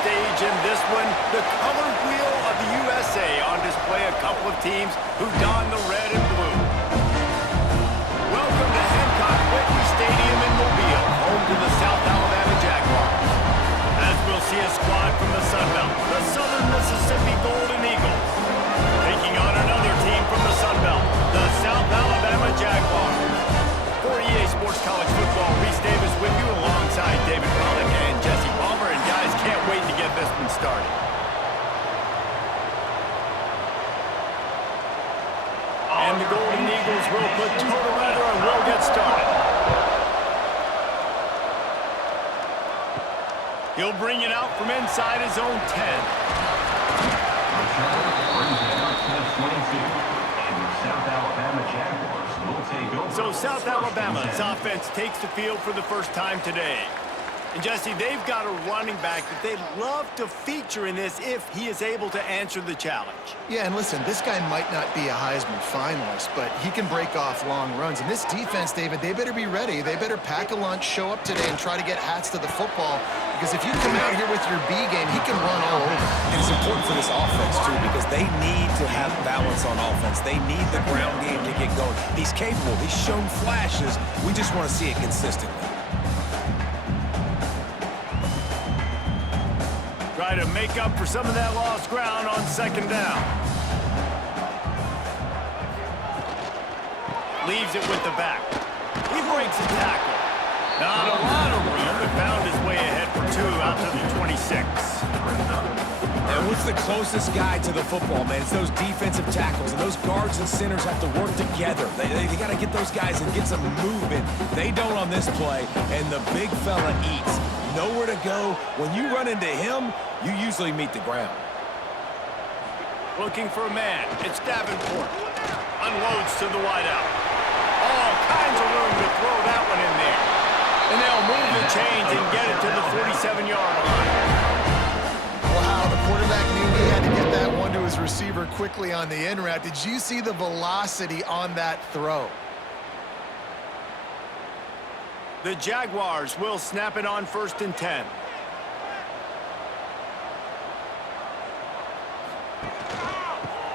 stage in this one. The color wheel of the USA on display. A couple of teams who don the red and blue. Welcome to Hancock-Whitney Stadium in Mobile, home to the South Alabama Jaguars. As we'll see a squad from the Sun Belt, the Southern Mississippi Golden Eagles, taking on another team from the Sun Belt, the South Alabama Jaguars. For EA Sports College Football, Reese Davis with you alongside David Pollock and Jesse Palmer. And guys, can't wait to get this one started. And the Golden Eagles will put total weather and we'll get started. He'll bring it out from inside his own 10. So South Alabama's offense takes the field for the first time today. And Jesse, they've got a running back that they'd love to feature in this if he is able to answer the challenge. Yeah, and listen, this guy might not be a Heisman finalist, but he can break off long runs. And this defense, David, they better be ready. They better pack a lunch, show up today, and try to get hats to the football. Because if you come out here with your B game, he can run all over. And it's important for this offense, too, because they need to have balance on offense. They need the ground game to get going. He's capable. He's shown flashes. We just want to see it consistently. Try to make up for some of that lost ground on second down. Leaves it with the back. He breaks a tackle. Not a lot of room, but found his way ahead for 2 out to the 26. And what's the closest guy to the football, man? It's those defensive tackles, and those guards and centers have to work together. They got to get those guys and get some movement. They don't on this play, and the big fella eats. Nowhere to go. When you run into him, you usually meet the ground. Looking for a man. It's Davenport. Unloads to the wideout. All kinds of room to throw that one in there. And they'll move the chains and get it to the 47-yard line. Wow, the quarterback knew he had to get that one to his receiver quickly on the in route. Did you see the velocity on that throw? The Jaguars will snap it on 1st and 10.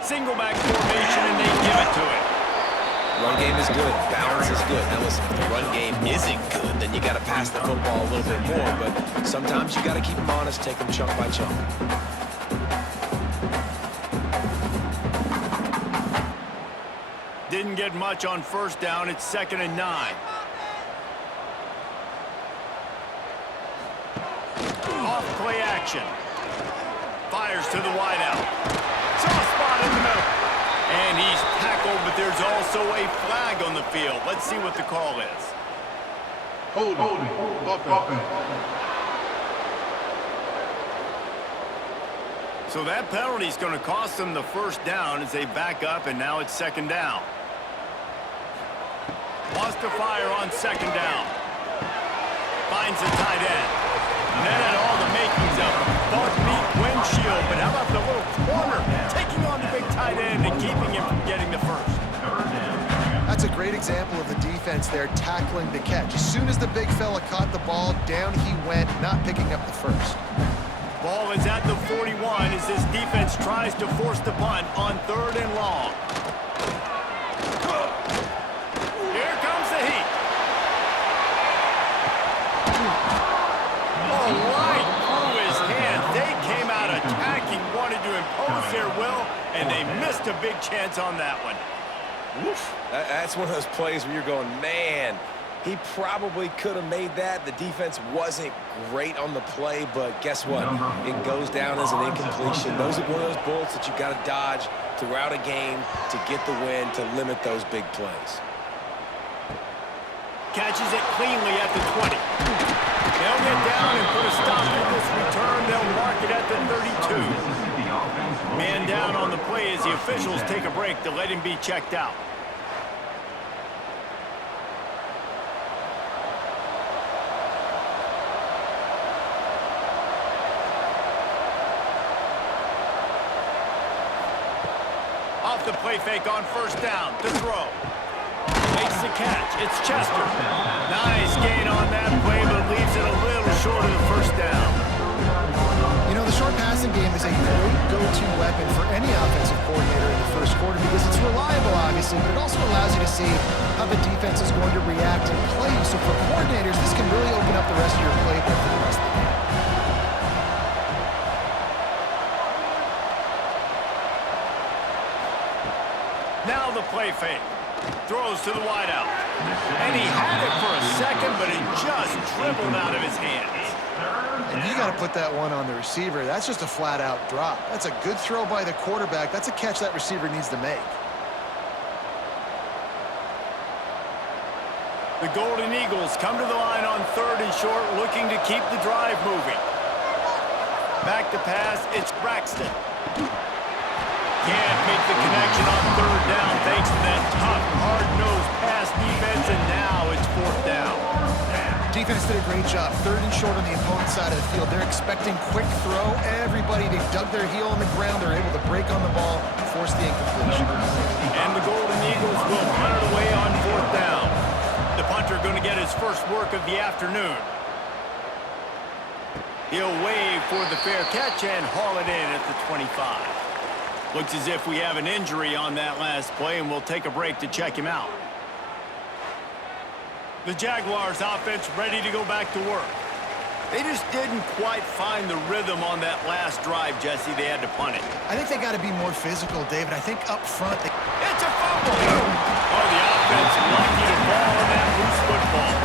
Single back formation, and they give it to it. Run game is good. Balance is good. Now listen, if the run game isn't good, then you got to pass the football a little bit more. But sometimes you got to keep them honest, take them chunk by chunk. Didn't get much on 1st down. It's 2nd and 9. Off play action. Fires to the wideout. Soft spot in the middle. And he's tackled, but there's also a flag on the field. Let's see what the call is. Holding. So that penalty is going to cost them the 1st down as they back up, and now it's 2nd down. Lost to fire on 2nd down. Finds the tight end. And that had all the makings of him. Both meet windshield, but how about the little corner taking on the big tight end and keeping him from getting the 1st? That's a great example of the defense there tackling the catch. As soon as the big fella caught the ball, down he went, not picking up the 1st. Ball is at the 41 as this defense tries to force the punt on 3rd and long. Here comes the heat. Oh, right through his hands. They came out attacking, wanted to impose their will, and they missed a big chance on that one. Oof. That's one of those plays where you're going, man, he probably could have made that. The defense wasn't great on the play, but guess what? It goes down as an incompletion. Those are one of those bullets that you've got to dodge throughout a game to get the win, to limit those big plays. Catches it cleanly at the 20. They'll get down and put a stop to this return. They'll mark it at the 32. Man down on the play as the officials take a break to let him be checked out. Off the play fake on 1st down to throw. Makes the catch. It's Chester. Nice gain on that play, but leaves it a little short of the 1st down. You know, game is a great go-to weapon for any offensive coordinator in the first quarter because it's reliable, obviously, but it also allows you to see how the defense is going to react and play you. So for coordinators, this can really open up the rest of your playbook for the rest of the game. Now the play fake. Throws to the wideout. And he had it for a second, but it just dribbled out of his hands. And you got to put that one on the receiver. That's just a flat-out drop. That's a good throw by the quarterback. That's a catch that receiver needs to make. The Golden Eagles come to the line on 3rd and short, looking to keep the drive moving. Back to pass, it's Braxton. Can't make the connection on 3rd down thanks to that tough, hard-nosed pass defense, and now it's 4th down. Defense did a great job. 3rd and short on the opponent's side of the field. They're expecting quick throw. Everybody, they dug their heel on the ground. They're able to break on the ball, force the incompletion. And the Golden Eagles will punt it away on 4th down. The punter going to get his first work of the afternoon. He'll wave for the fair catch and haul it in at the 25. Looks as if we have an injury on that last play, and we'll take a break to check him out. The Jaguars offense ready to go back to work. They just didn't quite find the rhythm on that last drive, Jesse. They had to punt it. I think they got to be more physical, David. I think up front they... It's a fumble! Oh, the offense lucky to fall on that loose football.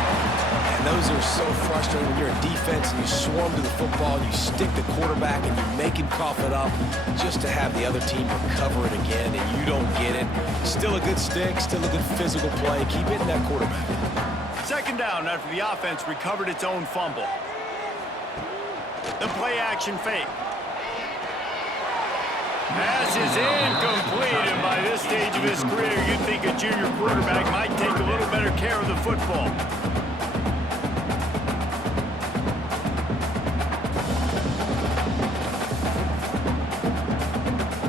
And those are so frustrating when you're a defense and you swarm to the football, and you stick the quarterback and you make him cough it up just to have the other team recover it again, and you don't get it. Still a good stick, still a good physical play. Keep hitting that quarterback. 2nd down after the offense recovered its own fumble. The play action fake. Pass is incomplete, and by this stage of his career, you'd think a junior quarterback might take a little better care of the football.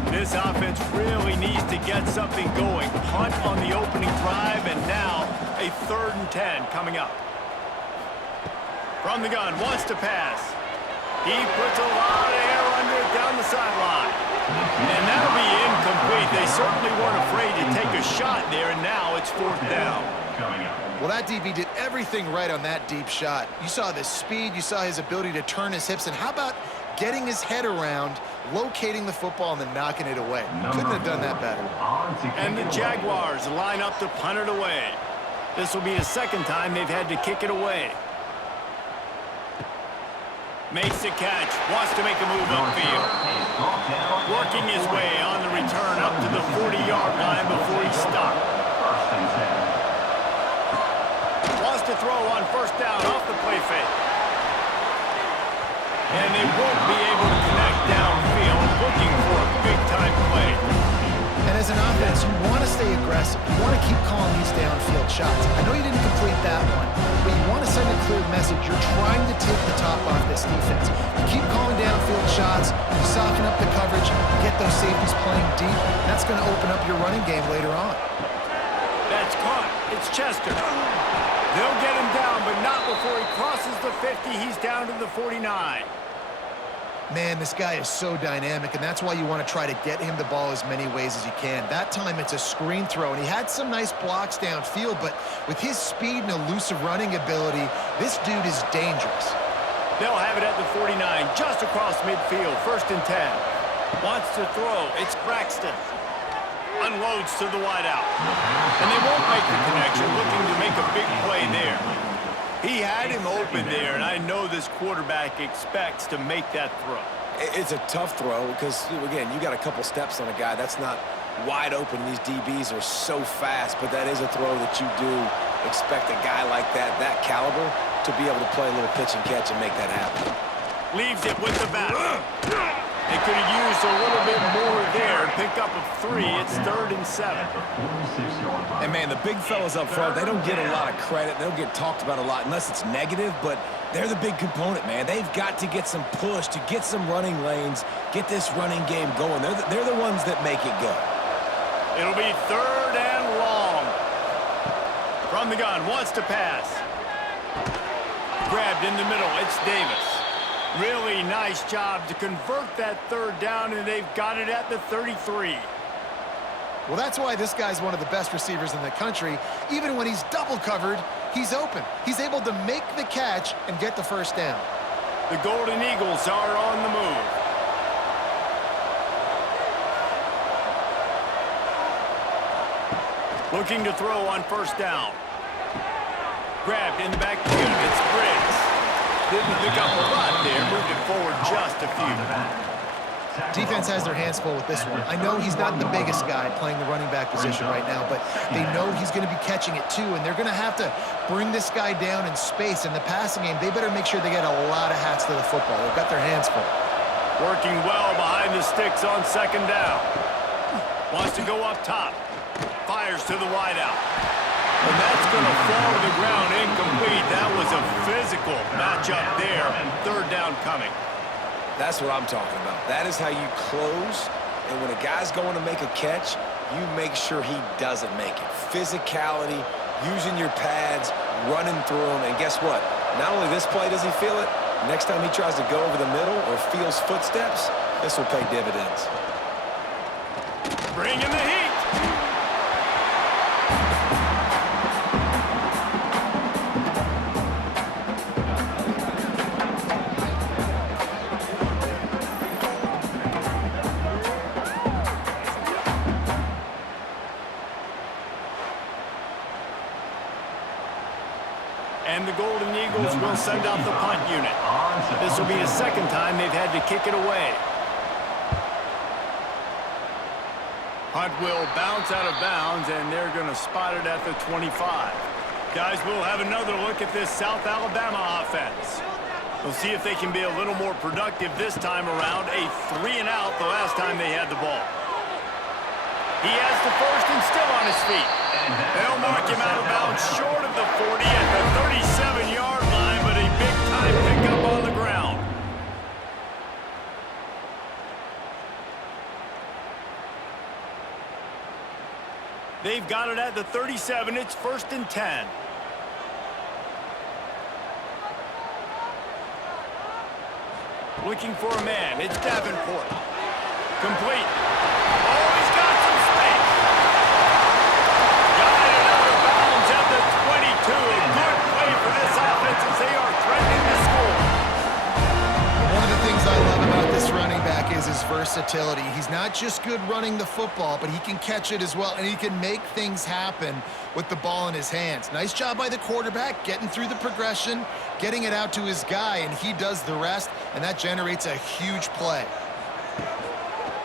This offense really needs to get something going. Punt on the opening drive, and now a 3rd and 10 coming up. From the gun, wants to pass. He puts a lot of air under it down the sideline. And that'll be incomplete. They certainly weren't afraid to take a shot there, and now it's 4th down. Well, that DB did everything right on that deep shot. You saw the speed, you saw his ability to turn his hips, and how about getting his head around, locating the football, and then knocking it away? Couldn't have done that better. And the Jaguars line up to punt it away. This will be the 2nd time they've had to kick it away. Makes the catch, wants to make a move upfield. Working his way on the return up to the 40-yard line before he's stopped. Wants to throw on 1st down off the play fake. And they won't be able to connect downfield, looking for a big-time play. And as an offense, you want to stay aggressive. You want to keep calling these downfield shots. I know you didn't complete that one, but you want to send a clear message. You're trying to take the top off this defense. You keep calling downfield shots, you soften up the coverage, you get those safeties playing deep. That's going to open up your running game later on. That's caught. It's Chester. They'll get him down, but not before he crosses the 50. He's down to the 49. Man, this guy is so dynamic, and that's why you want to try to get him the ball as many ways as you can. That time, it's a screen throw, and he had some nice blocks downfield, but with his speed and elusive running ability, this dude is dangerous. They'll have it at the 49, just across midfield, 1st and 10. Wants to throw. It's Braxton. Unloads to the wideout. And they won't make the connection, looking to make a big play there. He had him open there, and I know this quarterback expects to make that throw. It's a tough throw because, again, you got a couple steps on a guy. That's not wide open. These DBs are so fast, but that is a throw that you do expect a guy like that caliber, to be able to play a little pitch and catch and make that happen. Leaves it with the back. They could have used a little bit more there. Pick up a 3. It's 3rd and 7. And, man, the big fellas up front, they don't get a lot of credit. They don't get talked about a lot unless it's negative, but they're the big component, man. They've got to get some push, to get some running lanes, get this running game going. They're the ones that make it go. It'll be 3rd and long. From the gun, wants to pass. Grabbed in the middle, it's Davis. Really nice job to convert that third down, and they've got it at the 33. Well, that's why this guy's one of the best receivers in the country. Even when he's double covered, he's open. He's able to make the catch and get the first down. The Golden Eagles are on the move. Looking to throw on first down. Grabbed in the backfield. It's Briggs. Didn't pick up a lot there. Moved it forward just a few. Defense has their hands full with this one. I know he's not the biggest guy playing the running back position right now, but they know he's going to be catching it too, and they're going to have to bring this guy down in space. In the passing game, they better make sure they get a lot of hats to the football. They've got their hands full. Working well behind the sticks on second down. Wants to go up top. Fires to the wideout. And that's going to fall to the ground incomplete. That was a physical matchup there. Third down coming. That's what I'm talking about. That is how you close. And when a guy's going to make a catch, you make sure he doesn't make it. Physicality, using your pads, running through them. And guess what? Not only this play does he feel it, next time he tries to go over the middle or feels footsteps, this will pay dividends. Bring in the heat. And the Golden Eagles will send out the punt unit. This will be the second time they've had to kick it away. Punt will bounce out of bounds, and they're going to spot it at the 25. Guys, we'll have another look at this South Alabama offense. We'll see if they can be a little more productive this time around. A 3-and-out the last time they had the ball. He has the first and still on his feet. They'll mark him out of bounds short of the 40 at the 37-yard line, but a big-time pickup on the ground. They've got it at the 37. It's first and 10. Looking for a man. It's Davenport. Complete. Oh, he's got some space. Got it out of bounds at the 22. A good play for this offense as they are threatening to score. One of the things I love about this running back is his versatility. He's not just good running the football, but he can catch it as well, and he can make things happen with the ball in his hands. Nice job by the quarterback, getting through the progression, getting it out to his guy, and he does the rest, and that generates a huge play.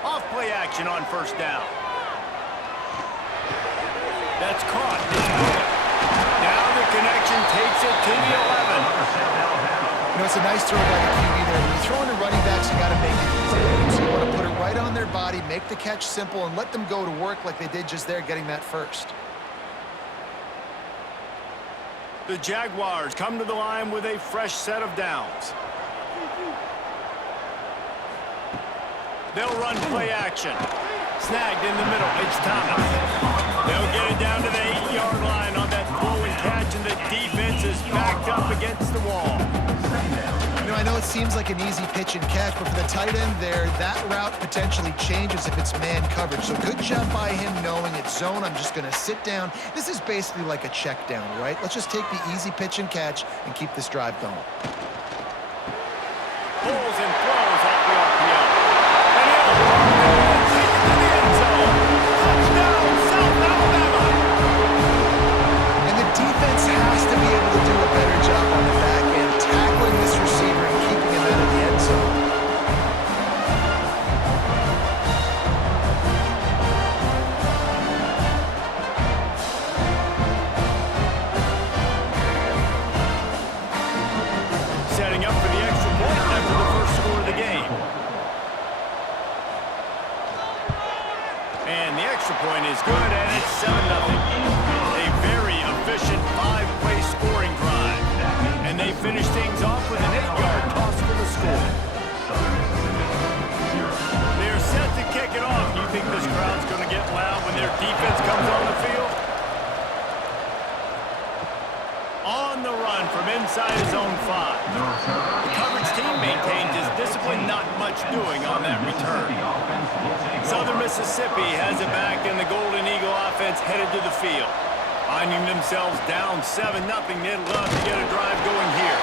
Off play action on first down. That's caught. It's good. Now the connection takes it to the 11. You know, it's a nice throw by the QB there. When you're throwing to running backs, you got to make it easy. So you want to put it right on their body, make the catch simple, and let them go to work like they did just there, getting that first. The Jaguars come to the line with a fresh set of downs. They'll run play action. Snagged in the middle. It's Thomas. They'll get it down to the 8-yard line on that throw and catch, and the defense is backed up against the wall. You know, I know it seems like an easy pitch and catch, but for the tight end there, that route potentially changes if it's man coverage. So good job by him knowing it's zone. I'm just going to sit down. This is basically like a check down, right? Let's just take the easy pitch and catch and keep this drive going. Pulls and throws off the RPO. And he'll take it to the end zone. Touchdown, South Alabama. And the defense has to be able to do a better job on the back end, tackling this receiver and keeping him out of the end zone. Setting up for the extra point after the first score of the game. And the extra point is good, and it's 7-0. A very efficient 5-play scoring drive. And they finish things off with an 8-yard toss for the score. They're set to kick it off. Do you think this crowd's going to get loud when their defense comes on the field? On the run from inside his own 5. The coverage team maintains his discipline, not much doing on that return. Southern Mississippi has it back, and the Golden Eagle offense headed to the field. Finding themselves down 7-0, they'd love to get a drive going here.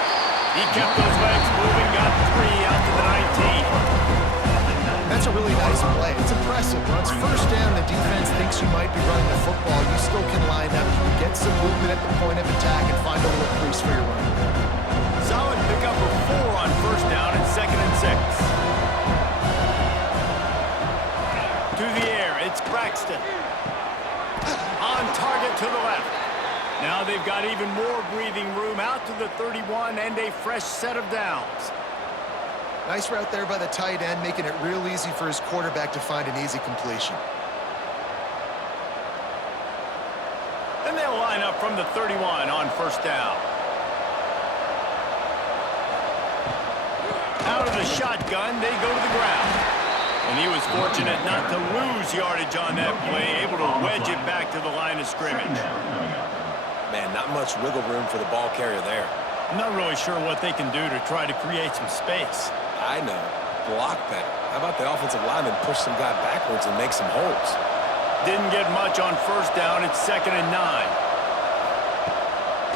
He kept those legs moving, got 3 out to the 19. That's a really nice play. It's impressive. Once first down, the defense thinks you might be running the football. You still can line up, you can get some movement at the point of attack, and find a little crease for your running back. Solid pickup of 4 on first down and 2nd and 6. To the air, it's Braxton. On target to the left. Now they've got even more breathing room out to the 31 and a fresh set of downs. Nice route there by the tight end, making it real easy for his quarterback to find an easy completion. And they'll line up from the 31 on first down. Out of the shotgun, they go to the ground. And he was fortunate not to lose yardage on that play, able to wedge it back to the line of scrimmage. Man, not much wiggle room for the ball carrier there. I'm not really sure what they can do to try to create some space. I know. Block better. How about the offensive lineman push some guy backwards and make some holes? Didn't get much on first down. It's 2nd and 9.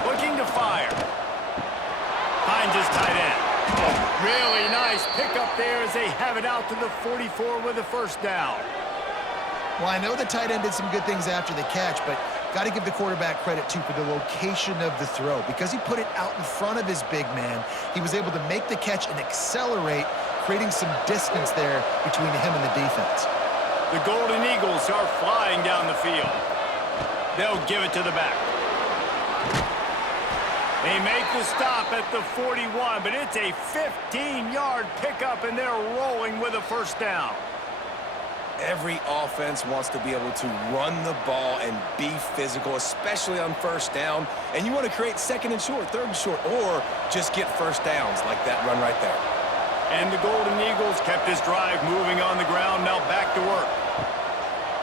Looking to fire. Finds his tight end. Really nice pickup there as they have it out to the 44 with a first down. Well, I know the tight end did some good things after the catch, but got to give the quarterback credit, too, for the location of the throw. Because he put it out in front of his big man, he was able to make the catch and accelerate, creating some distance there between him and the defense. The Golden Eagles are flying down the field. They'll give it to the back. They make the stop at the 41, but it's a 15-yard pickup, and they're rolling with a first down. Every offense wants to be able to run the ball and be physical, especially on first down. And you want to create 2nd and short, 3rd and short, or just get first downs like that run right there. And the Golden Eagles kept this drive moving on the ground, now back to work.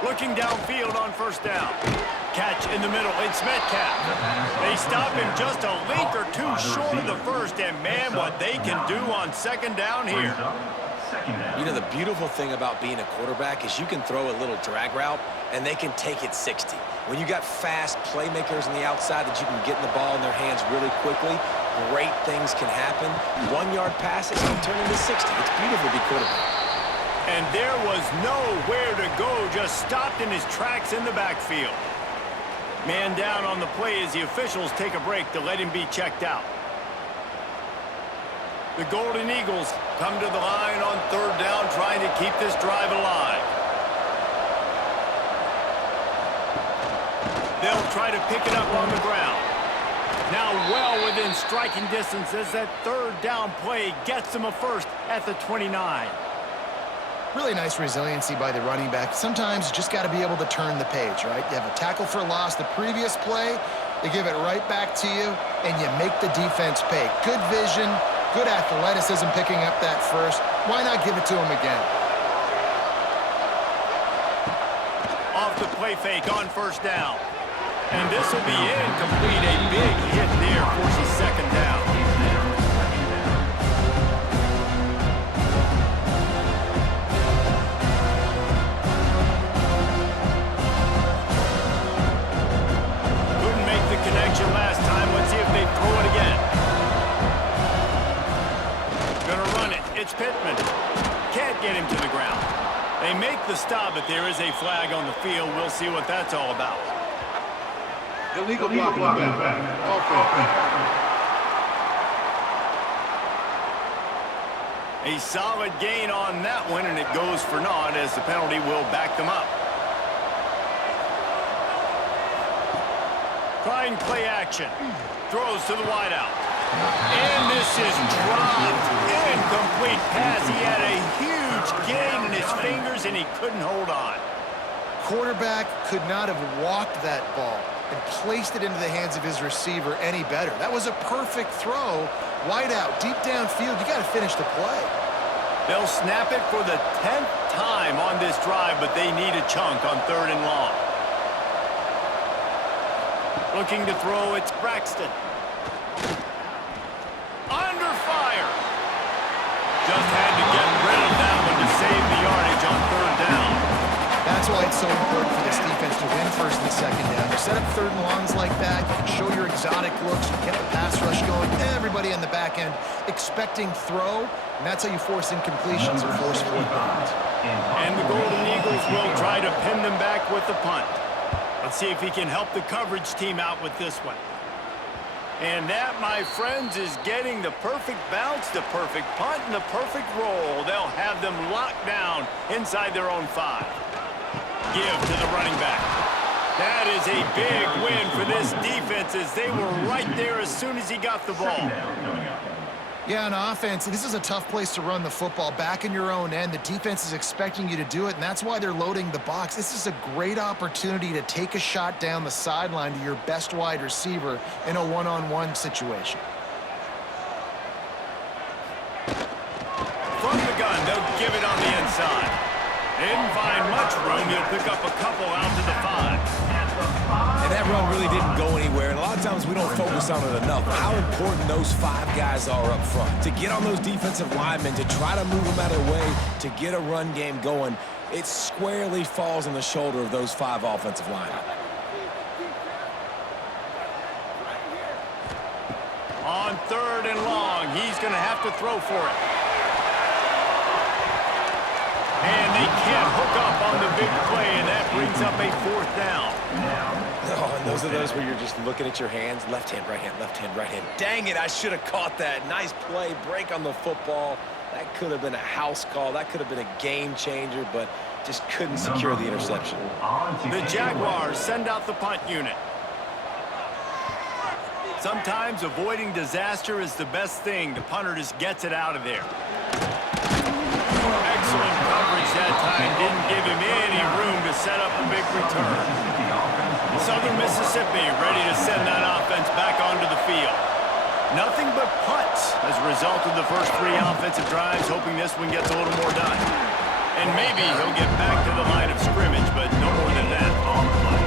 Looking downfield on first down. Catch in the middle, it's Metcalf. They stop him just a link or two short of the first, and man, what they can do on 2nd down here. You know, the beautiful thing about being a quarterback is you can throw a little drag route, and they can take it 60. When you got fast playmakers on the outside that you can get the ball in their hands really quickly, great things can happen. 1-yard passes can turn into 60. It's beautiful to be quarterback. And there was nowhere to go, just stopped in his tracks in the backfield. Man down on the play as the officials take a break to let him be checked out. The Golden Eagles come to the line on 3rd down, trying to keep this drive alive. They'll try to pick it up on the ground. Now well within striking distance as that 3rd down play gets them a first at the 29. Really nice resiliency by the running back. Sometimes you just got to be able to turn the page, right? You have a tackle for loss the previous play, they give it right back to you, and you make the defense pay. Good vision, good athleticism picking up that first. Why not give it to him again? Off the play fake on first down. And this will be incomplete. A big hit there forces 2nd down. Connection last time. Let's see if they throw it again. Gonna run it. It's Pittman. Can't get him to the ground. They make the stop, but there is a flag on the field. We'll see what that's all about. Illegal blocking back. A solid gain on that one, and it goes for naught as the penalty will back them up. Trying play action. Throws to the wideout. And this is dropped. Incomplete pass. He had a huge gain in his fingers, and he couldn't hold on. Quarterback could not have walked that ball and placed it into the hands of his receiver any better. That was a perfect throw. Wideout, deep downfield. You got to finish the play. They'll snap it for the 10th time on this drive, but they need a chunk on 3rd and long. Looking to throw, it's Braxton. Under fire. set up third and longs like that, you can show your exotic looks, you get the pass rush going, everybody in the back end expecting throw, and that's how you force incompletions or force fourth downs. And the Golden Eagles will try to pin them back with the punt. Let's see if he can help the coverage team out with this one. And that, my friends, is getting the perfect bounce, the perfect punt, and the perfect roll. They'll have them locked down inside their own 5. Give to the running back. That is a big win for this defense as they were right there as soon as he got the ball. Yeah, on offense, this is a tough place to run the football. Back in your own end, the defense is expecting you to do it, and that's why they're loading the box. This is a great opportunity to take a shot down the sideline to your best wide receiver in a one-on-one situation. From the gun, they'll give it on the inside. They didn't find much room. He'll pick up a couple out to the 5. And that run really didn't go anywhere, and a lot of times we don't focus on it enough. How important those 5 guys are up front. To get on those defensive linemen, to try to move them out of the way, to get a run game going, it squarely falls on the shoulder of those 5 offensive linemen. On 3rd and long, he's going to have to throw for it. And they can't hook up on the big play, and that brings up a 4th down. Oh, and those are those where you're just looking at your hands. Left hand, right hand, left hand, right hand. Dang it, I should have caught that. Nice play, break on the football. That could have been a house call. That could have been a game changer, but just couldn't secure the interception. The Jaguars send out the punt unit. Sometimes avoiding disaster is the best thing. The punter just gets it out of there. Excellent coverage that time. Didn't give him any room to set up a big return. Southern Mississippi ready to send that offense back onto the field. Nothing but punts as a result of the first 3 offensive drives, hoping this one gets a little more done. And maybe he'll get back to the line of scrimmage, but no more than that on the play.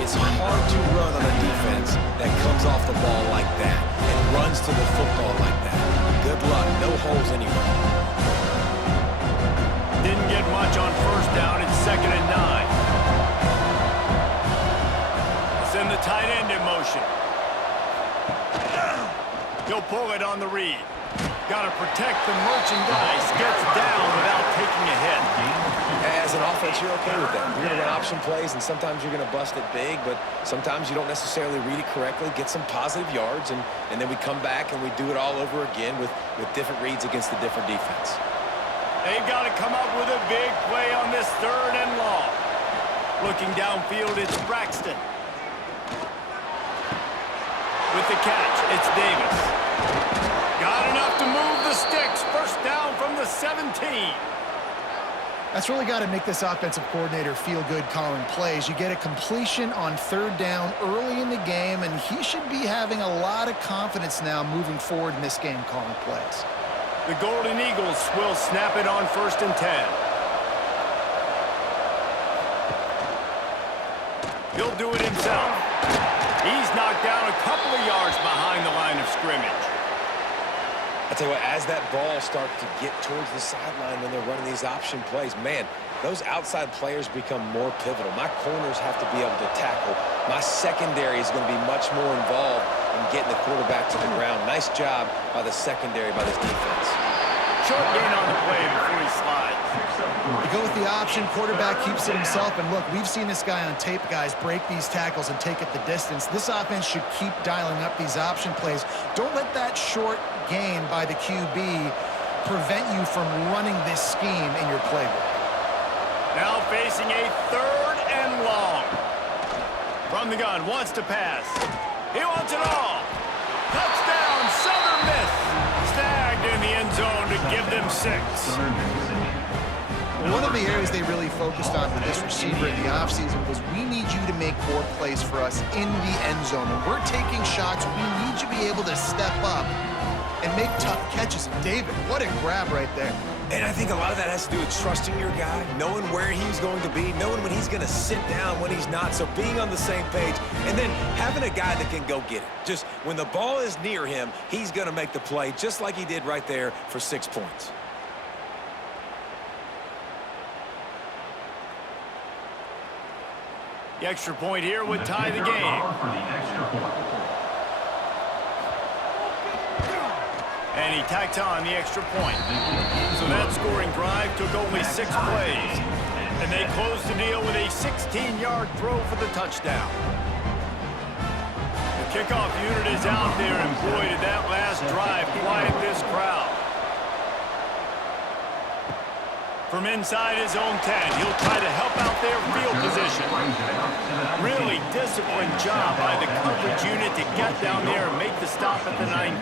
It's hard to run on a defense that comes off the ball like that and runs to the football like that. Good luck. No holes anywhere. Didn't get much on 1st down. It's 2nd and 9. Send the tight end in motion. He'll pull it on the read. Got to protect the merchandise. Gets down without taking a hit. As an offense, you're okay with that. You're going to run option plays, and sometimes you're going to bust it big, but sometimes you don't necessarily read it correctly, get some positive yards, and then we come back and we do it all over again with different reads against the different defense. They've got to come up with a big play on this 3rd and long. Looking downfield, it's Braxton. With the catch, it's Davis. Got enough to move the sticks. 1st down from the 17. That's really got to make this offensive coordinator feel good calling plays. You get a completion on 3rd down early in the game, and he should be having a lot of confidence now moving forward in this game calling plays. The Golden Eagles will snap it on 1st and 10. He'll do it himself. He's knocked down a couple of yards behind the line of scrimmage. I tell you what, as that ball starts to get towards the sideline when they're running these option plays, man, those outside players become more pivotal. My corners have to be able to tackle. My secondary is going to be much more involved in getting the quarterback to the ground. Nice job by the secondary, by this defense. Short gain on the play before he slides. You go with the option, quarterback keeps it himself, and look, we've seen this guy on tape, guys, break these tackles and take it the distance. This offense should keep dialing up these option plays. Don't let that short gain by the QB prevent you from running this scheme in your playbook. Now facing a 3rd and long. From the gun, wants to pass. He wants it all. Touchdown, Southern Miss. Snagged in the end zone to give them 6. One of the areas they really focused on with this receiver in the offseason was we need you to make more plays for us in the end zone. When we're taking shots, we need you to be able to step up and make tough catches. David, what a grab right there. And I think a lot of that has to do with trusting your guy, knowing where he's going to be, knowing when he's going to sit down, when he's not, so being on the same page, and then having a guy that can go get it. Just when the ball is near him, he's going to make the play just like he did right there for 6 points. The extra point here would tie the game. And he tacked on the extra point. So that scoring drive took only 6 plays. And they closed the deal with a 16-yard throw for the touchdown. The kickoff unit is out there, and boy, did that last drive quiet this crowd. From inside his own 10, he'll try to help out their field position. Really disciplined job by the coverage unit to get down there and make the stop at the 19.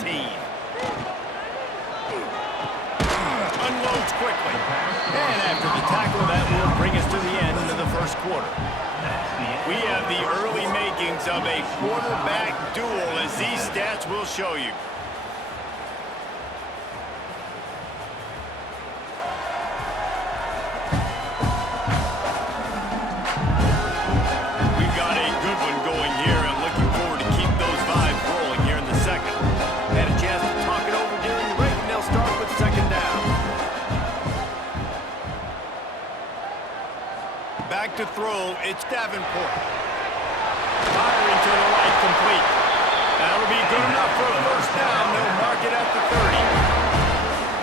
Unloads quickly. And after the tackle, that will bring us to the end of the first quarter. We have the early makings of a quarterback duel, as these stats will show you. We've got a good one going here, and looking forward to keep those vibes rolling here in the second. Had a chance to talk it over during the break, and they'll start with second down. Back to throw, it's Davenport. Firing to the right, complete. That'll be good enough for a first down. They'll mark it at the 30.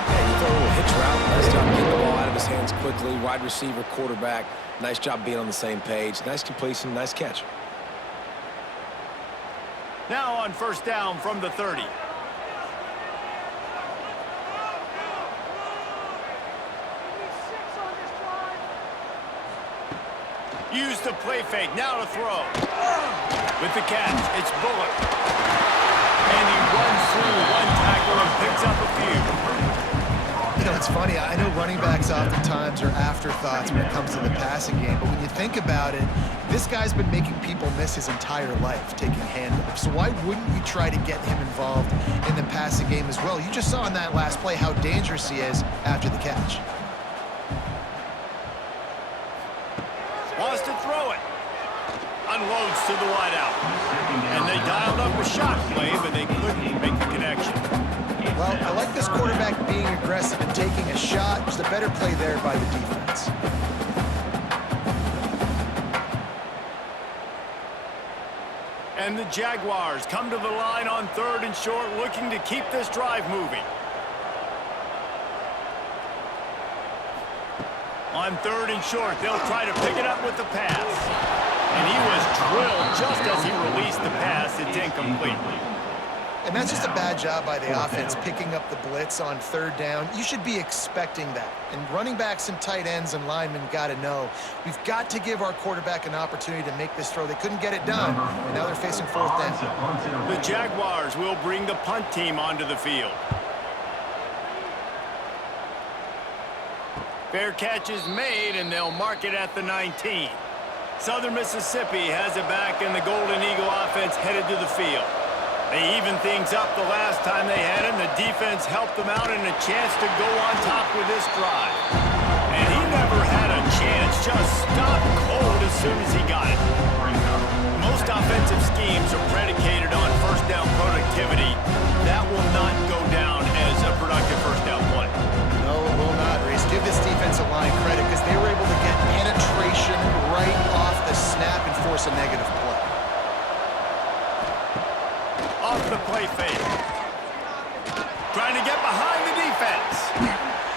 Yeah, you throw a little hitch route. Nice job getting the ball out of his hands quickly. Wide receiver, quarterback. Nice job being on the same page. Nice completion, nice catch. Now on first down from the 30. Use the play fake, now to throw. With the catch, it's Bullock. And he runs through one tackle and picks up a few. You know, it's funny. I know running backs oftentimes are afterthoughts when it comes to the passing game, but when you think about it, this guy's been making people miss his entire life taking handoffs. So why wouldn't you try to get him involved in the passing game as well? You just saw in that last play how dangerous he is after the catch. Wants to throw it. Unloads to the wideout. And they dialed up a shot play, but they couldn't make the connection. Well, I like this quarterback being aggressive and taking a shot. Just a better play there by the defense. And the Jaguars come to the line on 3rd and short, looking to keep this drive moving. On 3rd and short, they'll try to pick it up with the pass. And he was drilled just as he released the pass. It's incomplete. And that's just a bad job by the offense, picking up the blitz on 3rd down. You should be expecting that. And running backs and tight ends and linemen got to know, we've got to give our quarterback an opportunity to make this throw. They couldn't get it done, and now they're facing 4th down. The Jaguars will bring the punt team onto the field. Fair catch is made, and they'll mark it at the 19. Southern Mississippi has it back, and the Golden Eagle offense headed to the field. They evened things up the last time they had him. The defense helped them out, and a chance to go on top with this drive. And he never had a chance, just stopped cold as soon as he got it. Most offensive schemes are predicated on first down productivity. That will not go down as a productive first down play. No, it will not, Reese. Give this defensive line credit because they were able to get penetration right off the snap and force a negative play. Off the play fake. Trying to get behind the defense.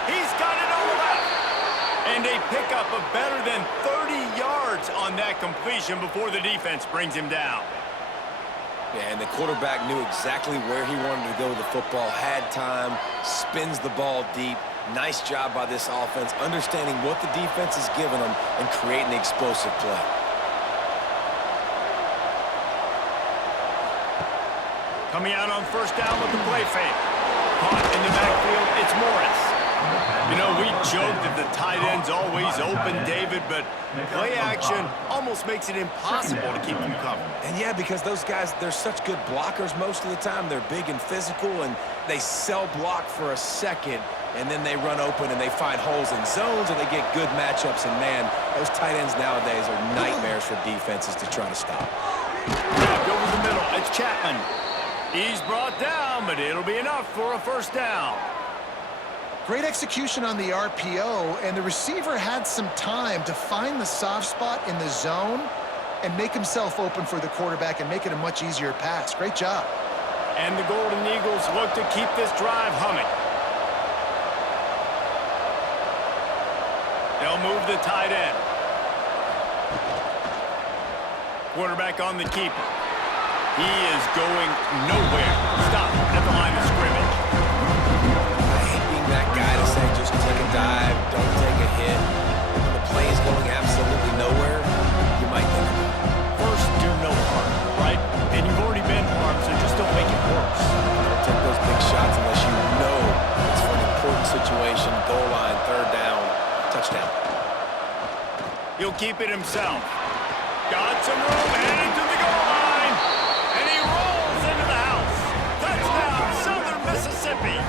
He's got it on the left. And a pickup of better than 30 yards on that completion before the defense brings him down. Yeah, and the quarterback knew exactly where he wanted to go with the football, had time, spins the ball deep. Nice job by this offense, understanding what the defense is giving them and creating the explosive play. Coming out on first down with the play fake. Caught in the backfield, it's Morris. You know, we joke that the tight end's always open, David, but play action almost makes it impossible to keep them covered. And yeah, because those guys, they're such good blockers most of the time. They're big and physical, and they cell block for a second, and then they run open and they find holes in zones, and they get good matchups. And man, those tight ends nowadays are nightmares for defenses to try to stop. Grabbed over the middle, it's Chapman. He's brought down, but it'll be enough for a first down. Great execution on the RPO, and the receiver had some time to find the soft spot in the zone, and make himself open for the quarterback and make it a much easier pass. Great job. And the Golden Eagles look to keep this drive humming. They'll move the tight end. Quarterback on the keeper. He is going nowhere. Stop at the line of scrimmage. I hate being that guy to say just take a dive, don't take a hit. When the play is going absolutely nowhere, you might think about it. First, do no harm, right? And you've already been harmed, so just don't make it worse. Don't take those big shots unless you know it's for an important situation, goal line, third down, touchdown. He'll keep it himself. Got some room, heading to the goal line. And he rolls into the house. Touchdown, Southern Mississippi.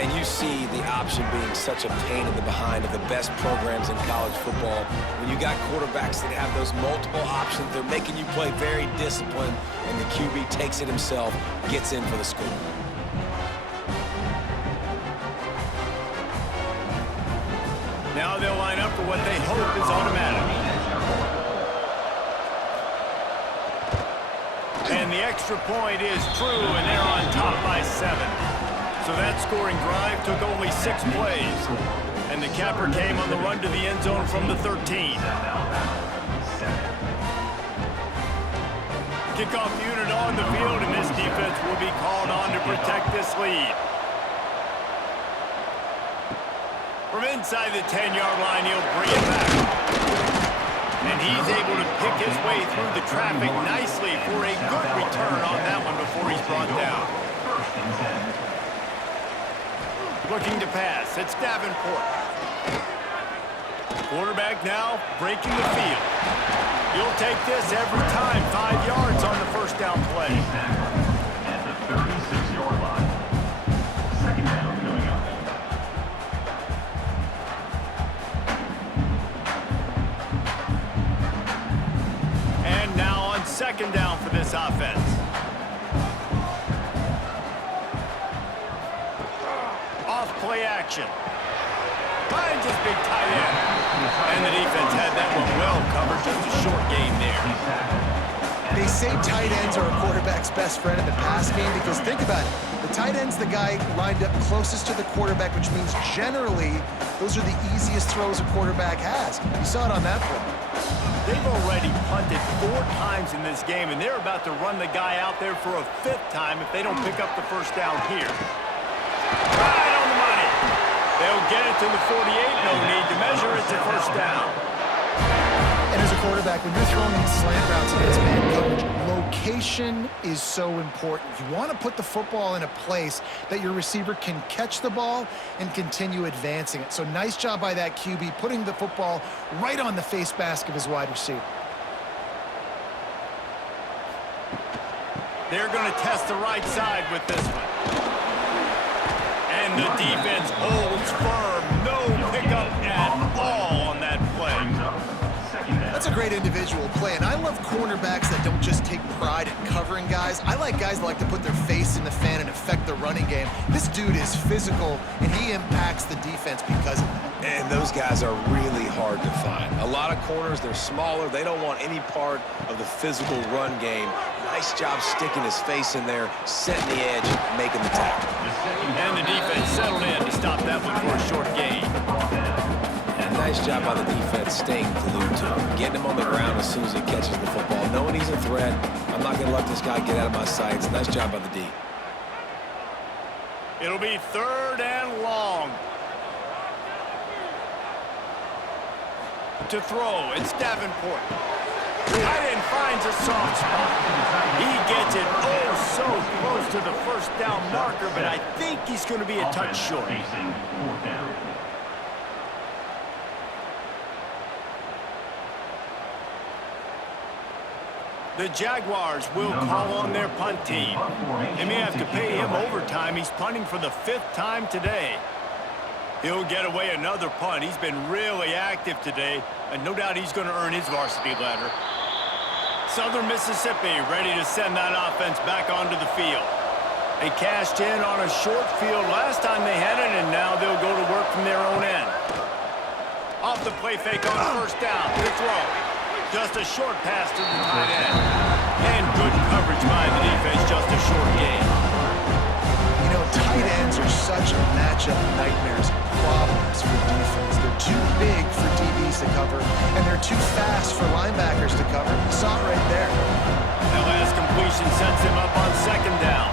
And you see the option being such a pain in the behind of the best programs in college football. When you got quarterbacks that have those multiple options, they're making you play very disciplined, and the QB takes it himself, gets in for the score. Now they'll line up for what they hope is automatic. And the extra point is true, and they're on top by 7. So that scoring drive took only 6 plays. And the capper came on the run to the end zone from the 13. Kickoff unit on the field, and this defense will be called on to protect this lead. From inside the 10-yard line, he'll bring it back. And he's able to pick his way through the traffic nicely for a good return on that one before he's brought down. Looking to pass, it's Davenport. Quarterback now breaking the field. He'll take this every time, 5 yards on the first down play. At the 36-yard line. Second down coming up. And now on second down for this offense. Off play action. Finds his big tight end. And the defense had that one well covered, just a short gain there. They say tight ends are a quarterback's best friend in the pass game because think about it. The tight end's the guy lined up closest to the quarterback, which means generally those are the easiest throws a quarterback has. You saw it on that play. They've already punted 4 times in this game, and they're about to run the guy out there for a 5th time if they don't pick up the first down here. Right on the money. They'll get it to the 48. No need to measure. It's a first down. And as a quarterback, when you're throwing these slant routes against man coverage, location is so important. You want to put the football in a place that your receiver can catch the ball and continue advancing it. So nice job by that QB, putting the football right on the face mask of his wide receiver. They're going to test the right side with this one. And the defense holds firm. No pickup at all on that play. That's a great individual play, and I love cornerbacks that don't just take pride in covering guys. I like guys that like to put their face in the fan and affect the running game. This dude is physical, and he impacts the defense because of that. And those guys are really hard to find. A lot of corners, they're smaller. They don't want any part of the physical run game. Nice job sticking his face in there, setting the edge, making the tackle. And the defense settled in to stop that one for a short gain. And nice job by the defense staying glued to him, getting him on the ground as soon as he catches the football. Knowing he's a threat, I'm not going to let this guy get out of my sights. Nice job by the D. It'll be 3rd and long. To throw, it's Davenport. Tight end finds a soft spot. He gets it oh so close to the first down marker, but I think he's going to be a touch short. The Jaguars will call on their punt team. They may have to pay him overtime. He's punting for the 5th time today. He'll get away another punt. He's been really active today, and no doubt he's going to earn his varsity ladder. Southern Mississippi ready to send that offense back onto the field. They cashed in on a short field last time they had it, and now they'll go to work from their own end. Off the play fake on first down. Good throw. Just a short pass to the tight end. And good coverage by the defense, just a short gain. You know, tight ends are such matchup nightmares and problems for defense. They're too big for DBs to cover, and they're too fast for linebackers to cover. You saw it right there. That last completion sets him up on second down.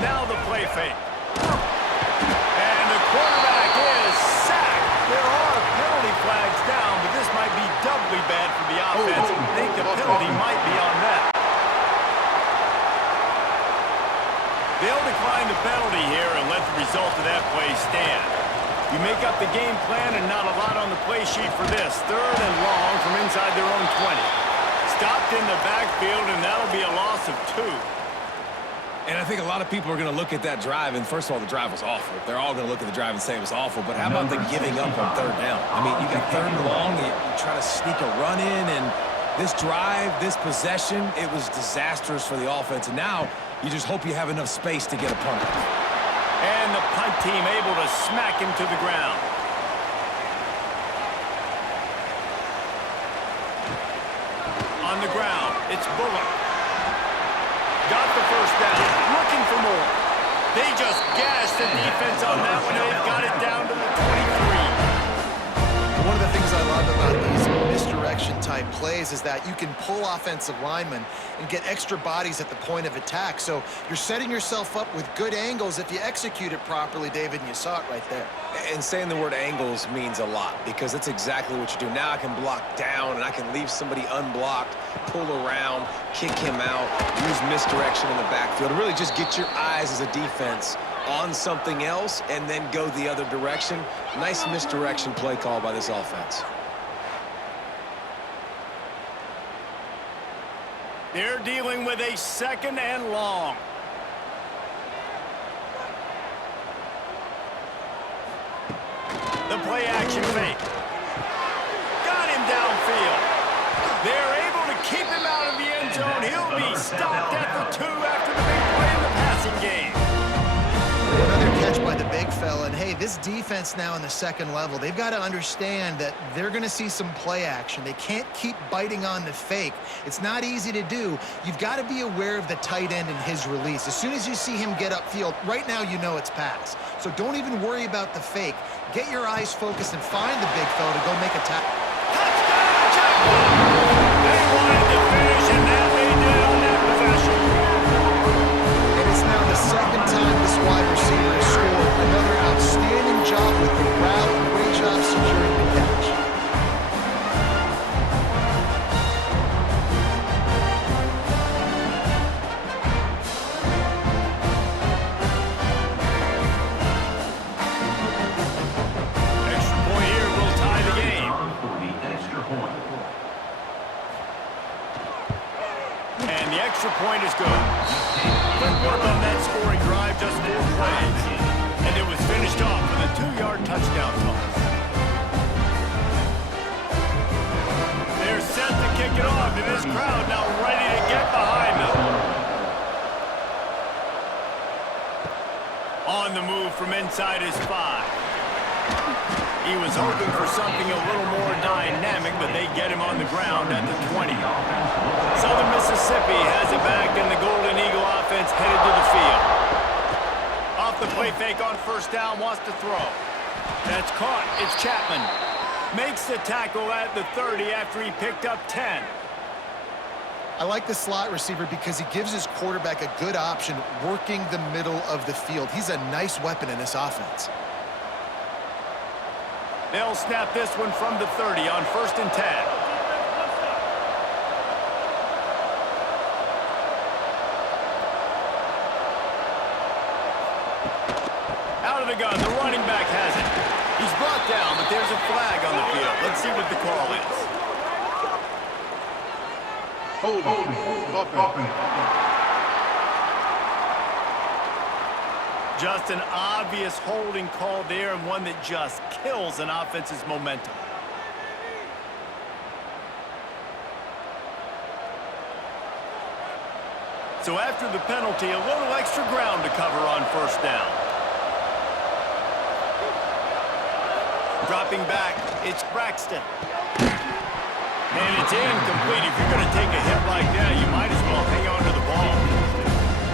Now the play fake. And the quarterback is sacked. There are penalty flags down, but this might be doubly bad for the offense. I think the penalty might be on that. They'll decline the penalty here and let the result of that play stand. You make up the game plan and not a lot on the play sheet for this. 3rd and long from inside their own 20. Stopped in the backfield, and that'll be a loss of 2. And I think a lot of people are going to look at that drive, and first of all, the drive was awful. They're all going to look at the drive and say it was awful, but how about the giving up on 3rd down? I mean, you got 3rd and long, you try to sneak a run in, and this drive, this possession, it was disastrous for the offense, and now you just hope you have enough space to get a punt. And the punt team able to smack him to the ground. On the ground, it's Bullock. Got the first down, looking for more. They just gashed the defense on that one, and they've got it down to the 23. One of the things I love about these misdirection-type plays is that you can pull offensive linemen and get extra bodies at the point of attack. So you're setting yourself up with good angles if you execute it properly, David, and you saw it right there. And saying the word angles means a lot because that's exactly what you do. Now I can block down, and I can leave somebody unblocked, pull around, kick him out, use misdirection in the backfield. Really just get your eyes as a defense on something else and then go the other direction. Nice misdirection play call by this offense. They're dealing with a 2nd and long. The play action fake. Got him downfield. They're able to keep him out of the end zone. He'll be stopped at the 2 after the big play in the passing game. Another catch by the big fella, and hey, this defense now in the 2nd level, they've got to understand that they're going to see some play action. They can't keep biting on the fake. It's not easy to do. You've got to be aware of the tight end and his release. As soon as you see him get upfield, right now you know it's pass. So don't even worry about the fake. Get your eyes focused and find the big fella to go make a tackle. Touchdown, Jaguars! They wanted to finish, and now they did on that possession. And it's now the 2nd time this wide receiver has scored. Another outstanding job with the route. Great job securing the catch. Extra point here will tie the game. For the extra point. And the extra point is good. Quick work on that scoring drive, just 4 plays. And it was finished off with a 2-yard touchdown toss. They're set to kick it off, and this crowd now ready to get behind them. On the move from inside his 5. He was hoping for something a little more dynamic, but they get him on the ground at the 20. Southern Mississippi has it back, and the Golden Eagle offense headed to the field. Off the play fake on 1st down, wants to throw. That's caught. It's Chapman. Makes the tackle at the 30 after he picked up 10. I like the slot receiver because he gives his quarterback a good option working the middle of the field. He's a nice weapon in this offense. They'll snap this one from the 30 on 1st and 10. Out of the gun, the running back has it. He's brought down, but there's a flag on the field. Let's see what the call is. Holding. Just an obvious holding call there, and one that just kills an offense's momentum. So after the penalty, a little extra ground to cover on 1st down. Dropping back, it's Braxton. And it's incomplete. If you're going to take a hit like that, you might as well hang on to the ball.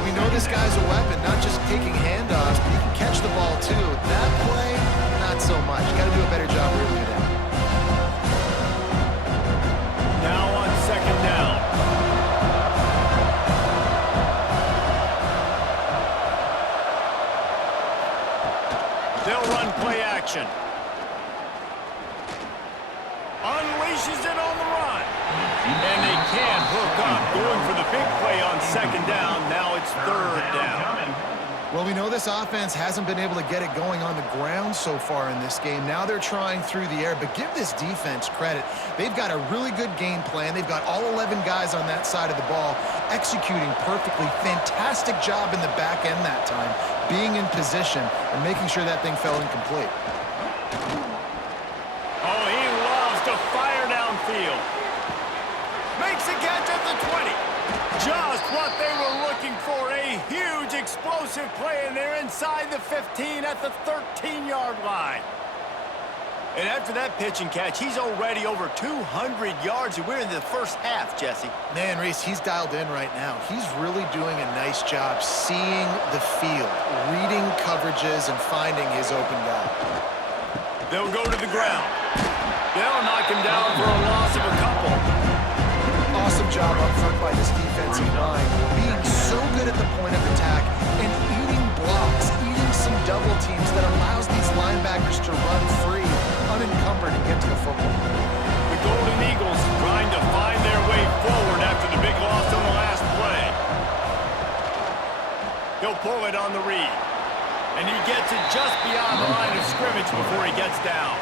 We know this guy's a weapon, not just taking handoffs, but he can catch the ball too. That play, not so much. Got to do a better job reeling it in. Now on second down. They'll run play action. Unleashes it on the run. And they can't hook up. Going for the big play on second down. Now it's third down. Well, we know this offense hasn't been able to get it going on the ground so far in this game. Now they're trying through the air, but give this defense credit. They've got a really good game plan. They've got all 11 guys on that side of the ball executing perfectly. Fantastic job in the back end that time, being in position and making sure that thing fell incomplete. Oh, he loves to fire downfield. Makes a catch at the 20. Just what they were looking for, a huge explosive play, and they're inside the 15 at the 13-yard line. And after that pitch and catch, he's already over 200 yards, and we're in the first half, Jesse. Man, Reese, he's dialed in right now. He's really doing a nice job seeing the field, reading coverages, and finding his open guy. They'll go to the ground. They'll knock him down for a loss of a couple. Awesome job up front by this defensive line, being so good at the point of attack and eating blocks, eating some double teams that allows these linebackers to run free, unencumbered, and get to the football. The Golden Eagles trying to find their way forward after the big loss on the last play. He'll pull it on the read. And he gets it just beyond the line of scrimmage before he gets down.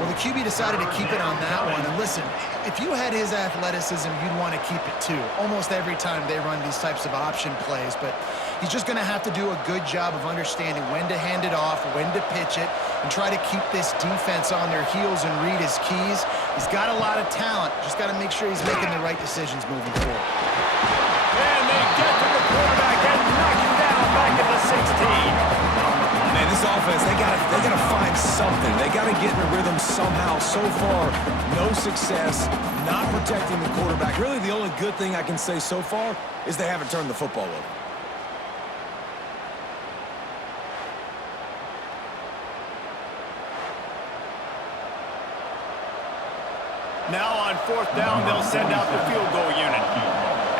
Well, the QB decided to keep it on that one. And listen, if you had his athleticism, you'd want to keep it too. Almost every time they run these types of option plays. But he's just going to have to do a good job of understanding when to hand it off, when to pitch it, and try to keep this defense on their heels and read his keys. He's got a lot of talent. Just got to make sure he's making the right decisions moving forward. And they get to the quarterback and knock him down back at the 16. Man, this offense, they gotta find something. They gotta get in a rhythm somehow. So far, no success, not protecting the quarterback. Really, the only good thing I can say so far is they haven't turned the football over. Now on fourth down, they'll send out the field goal unit.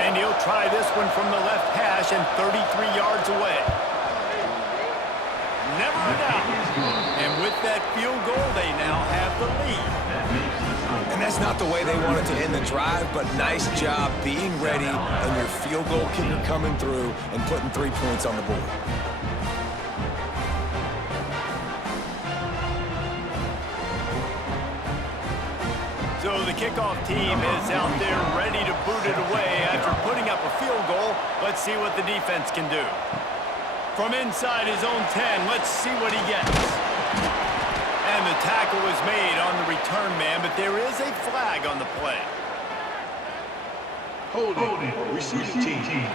And he'll try this one from the left hash and 33 yards away. Never a doubt. And with that field goal, they now have the lead. And that's not the way they wanted to end the drive, but nice job being ready and your field goal kicker coming through and putting 3 points on the board. So the kickoff team is out there ready to boot it away after putting up a field goal. Let's see what the defense can do. From inside his own 10, let's see what he gets. And the tackle was made on the return man, but there is a flag on the play. Holding. Receiving team.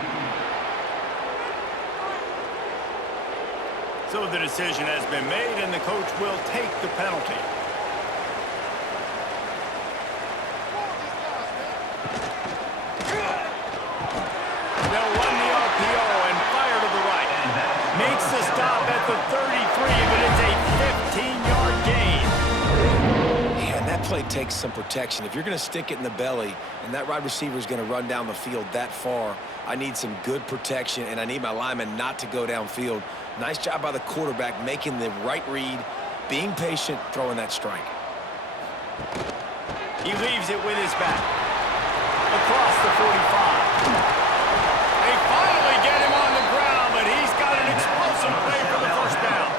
So the decision has been made, and the coach will take the penalty. They'll run the RPO and fire to the right. Makes the stop at the 33, but it's a 15-yard gain. Man, that play takes some protection. If you're going to stick it in the belly and that wide receiver is going to run down the field that far, I need some good protection, and I need my lineman not to go downfield. Nice job by the quarterback making the right read, being patient, throwing that strike. He leaves it with his back. Across the 45. They finally get him on the ground, but he's got an explosive play for the first down.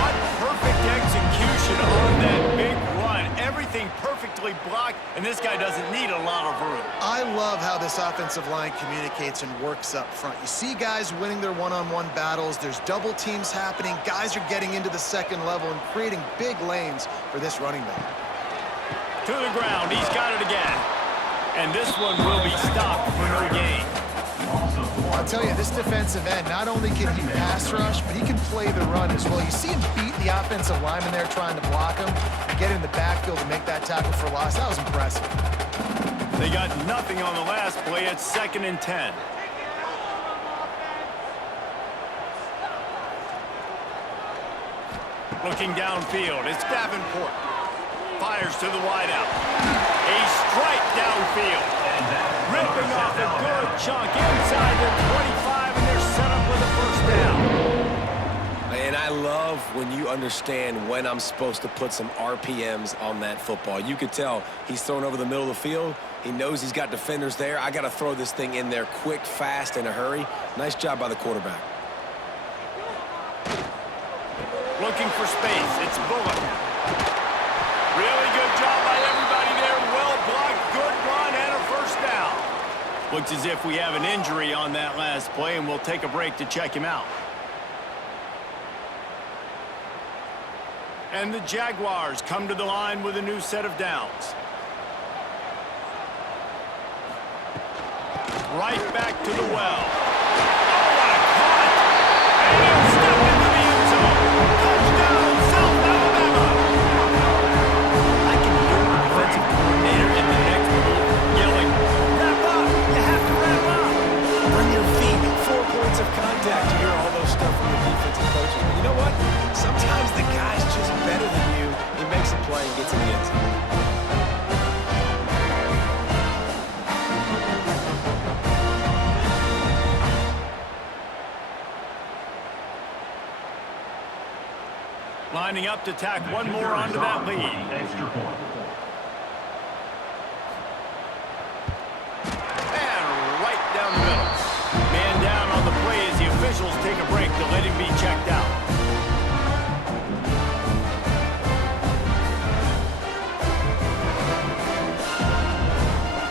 What perfect execution on that big run. Everything perfectly blocked, and this guy doesn't need a lot of room. I love how this offensive line communicates and works up front. You see guys winning their one-on-one battles. There's double teams happening. Guys are getting into the second level and creating big lanes for this running back. To the ground. He's got it again. And this one will be stopped for no gain. Also for I'll tell you, this defensive end, not only can he pass rush, but he can play the run as well. You see him beat the offensive lineman there trying to block him, get in the backfield to make that tackle for loss. That was impressive. They got nothing on the last play. It's 2nd and 10. Looking downfield, it's Davenport. Fires to the wideout. A strike downfield. Ripping off a good chunk inside the 25, and they're set up with a first down. And I love when you understand when I'm supposed to put some RPMs on that football. You could tell he's thrown over the middle of the field. He knows he's got defenders there. I got to throw this thing in there quick, fast, in a hurry. Nice job by the quarterback. Looking for space, it's Bullock. Really good job by everybody there. Well blocked, good run, and a first down. Looks as if we have an injury on that last play, and we'll take a break to check him out. And the Jaguars come to the line with a new set of downs. Right back to the well. Oh, what a cut! And he'll step into the end zone. Touchdown, South Alabama! I can hear the defensive coordinator in the next booth yelling, "Wrap up! You have to wrap up! Bring your feet, 4 points of contact." You hear all those stuff from the defensive coaches. But you know what? Sometimes the guy's just better than you. He makes a play and gets in the end zone. Lining up to tack one more onto that lead. extra point. And right down the middle. Man down on the play as the officials take a break to let him be checked out.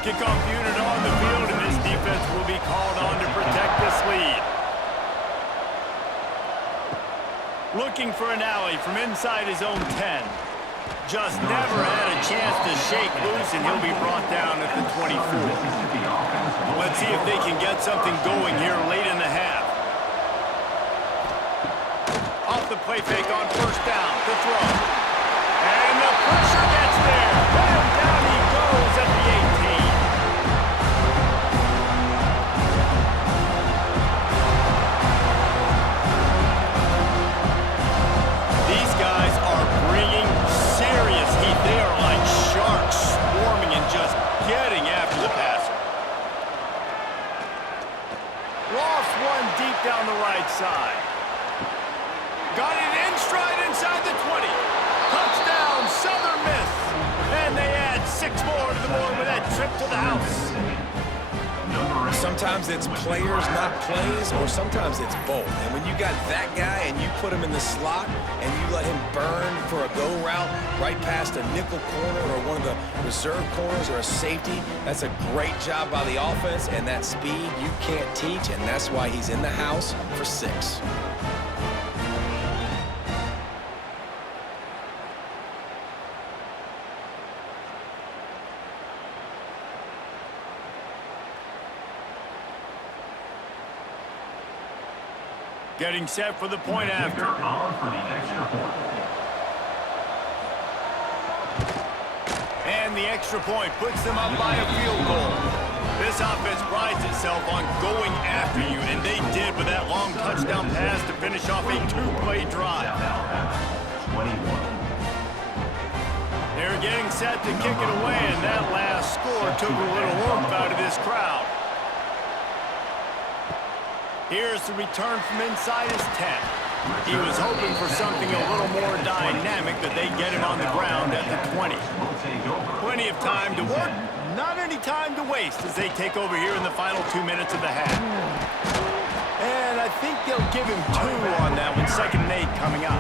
Kickoff unit on the field, and this defense will be called on to protect this lead. Looking for an alley from inside his own 10. Just never had a chance to shake loose, and he'll be brought down at the 24. Let's see if they can get something going here late in the half. Off the play fake on first down to throw. And the pressure gets there. And down he goes at the 18. These guys are bringing serious heat. They are like sharks swarming and just getting after the passer. Lost one deep down the right side. Got it in stride inside the 20. Touchdown, Southern Miss. And they add 6 more to the board with that trip to the house. Sometimes it's players, not plays, or sometimes it's both. And when you got that guy and you put him in the slot and you let him burn for a go route right past a nickel corner or one of the reserve corners or a safety, that's a great job by the offense, and that speed you can't teach, and that's why he's in the house for 6. Getting set for the point after. On for the extra point. And the extra point puts them up by a field goal. This offense prides itself on going after you, and they did with that long touchdown pass to finish off a 2-play drive. 21. They're getting set to kick it away, and that last score took a little warmth out of this crowd. Here's the return from inside his 10. He was hoping for something a little more dynamic, but they get him on the ground at the 20. Plenty of time to work, not any time to waste as they take over here in the final 2 minutes of the half. And I think they'll give him 2 on that one, 2nd and 8 coming up.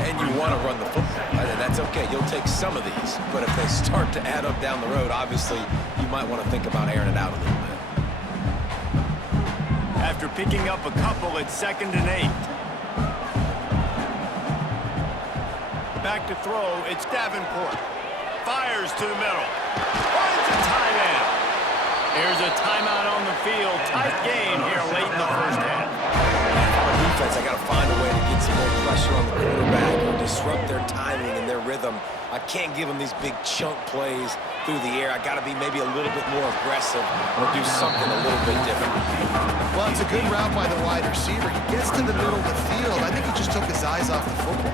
And you want to run the football. That's okay. You'll take some of these. But if they start to add up down the road, obviously, you might want to think about airing it out a little bit. After picking up a couple, it's 2nd and 8. Back to throw, it's Davenport. Fires to the middle. Finds a tight end. Here's a timeout on the field. Tight game here late in the first half. On defense, I got to find a way to get some more pressure on the quarterback or disrupt their timing and their rhythm. I can't give them these big chunk plays through the air. I got to be maybe a little bit more aggressive or do something a little bit different. Well, it's a good route by the wide receiver. He gets to the middle of the field. I think he just took his eyes off the football.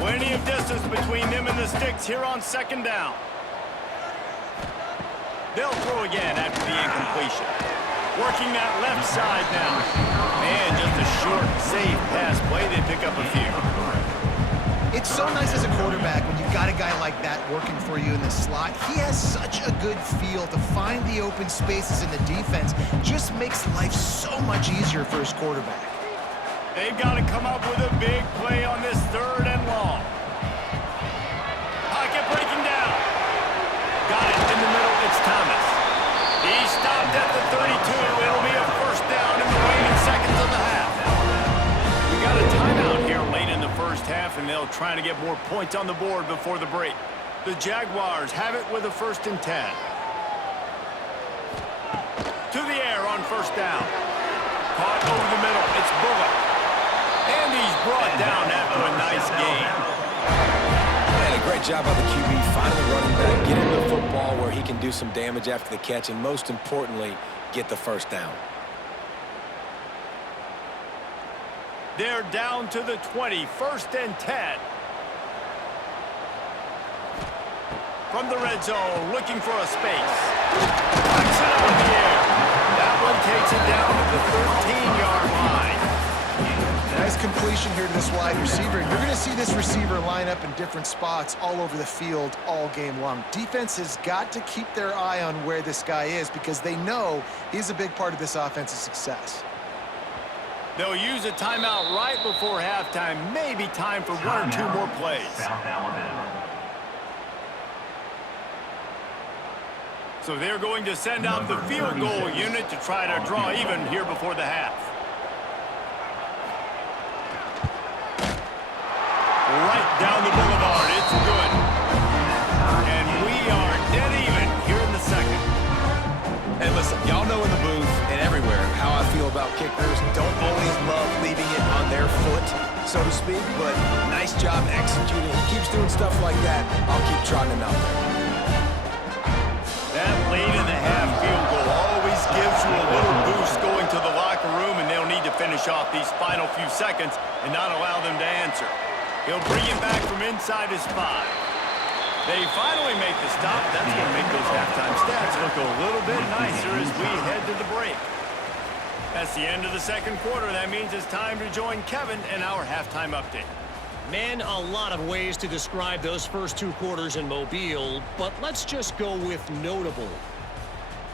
Plenty of distance between them and the sticks here on second down. They'll throw again after the incompletion. Working that left side now. And just a short, safe pass play. They pick up a few. It's so nice as a quarterback when you've got a guy like that working for you in the slot. He has such a good feel to find the open spaces in the defense. Just makes life so much easier for his quarterback. They've got to come up with a big play on this 3rd and long. Pocket breaking down. Got it in the middle. It's Thomas. He stopped at the 32. It'll be a first down in the waning seconds of the half. We got a timeout here late in the first half, and they'll try to get more points on the board before the break. The Jaguars have it with a 1st and 10. To the air on first down. Caught over the middle. It's Bullock. And he's brought down after a nice game. And a great job by the QB finding the running back, get him the football where he can do some damage after the catch, and most importantly, get the first down. They're down to the 20, 1st and 10. From the red zone, looking for a space. Flicks it out of the air. That one takes it down to the 13-yard line. Nice completion here to this wide receiver. You're going to see this receiver line up in different spots all over the field all game long. Defense has got to keep their eye on where this guy is because they know he's a big part of this offense's success. They'll use a timeout right before halftime. Maybe time for 1 or 2 more plays. South Alabama. So they're going to send out the field goal unit to try to draw even here before the half. Right down the boulevard. It's good. And we are dead even here in the second. And listen, y'all know in the booth and everywhere how I feel about kickers. Don't always love leaving it on their foot, so to speak, but nice job executing. He keeps doing stuff like that. I'll keep trotting him out there. That late in the half field goal always gives you a little boost going to the locker room, and they'll need to finish off these final few seconds and not allow them to answer. He'll bring it back from inside his 5. They finally make the stop. That's going to make those halftime stats look a little bit nicer as we head to the break. That's the end of the second quarter. That means it's time to join Kevin in our halftime update. Man, a lot of ways to describe those first 2 quarters in Mobile, but let's just go with notable.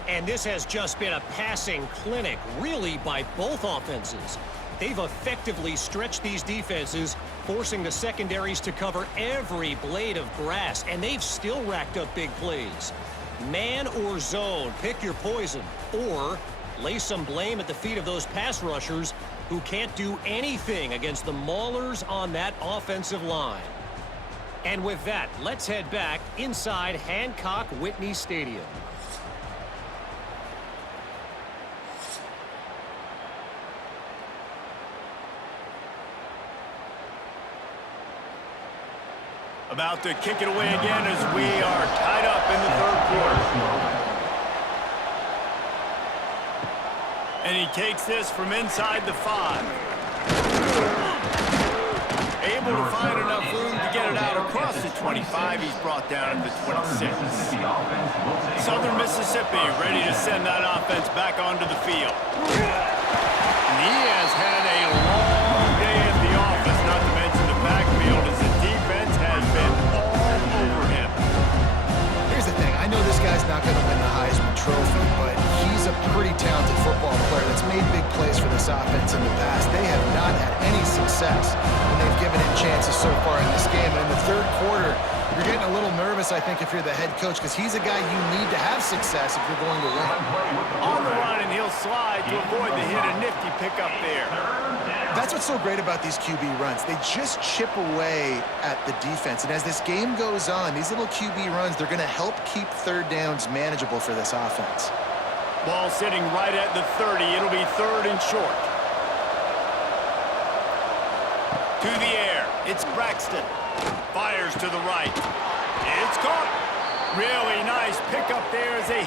And this has just been a passing clinic, really, by both offenses. They've effectively stretched these defenses, forcing the secondaries to cover every blade of grass, and they've still racked up big plays. Man or zone, pick your poison, or lay some blame at the feet of those pass rushers who can't do anything against the maulers on that offensive line. And with that, let's head back inside Hancock-Whitney Stadium. About to kick it away again as we are tied up in the third quarter. And he takes this from inside the 5. Able to find enough room to get it out across the 25. He's brought down at the 26. Southern Mississippi ready to send that offense back onto the field. And he has had a long day at the office, not to mention the backfield, as the defense has been all over him. Here's the thing. I know this guy's not going to win the Heisman Trophy, but he's a pretty talented football player that's made big plays for this offense in the past. They have not had any success when they've given it chances so far in this game. And in the third quarter, you're getting a little nervous, I think, if you're the head coach, because he's a guy you need to have success if you're going to win. On the run, and he'll slide to to avoid the hit. A nifty pickup there. That's what's so great about these QB runs. They just chip away at the defense. And as this game goes on, these little QB runs, they're going to help keep third downs manageable for this offense. Ball sitting right at the 30. It'll be third and short. To the air. It's Braxton. Fires to the right. It's caught. Really nice pickup there as they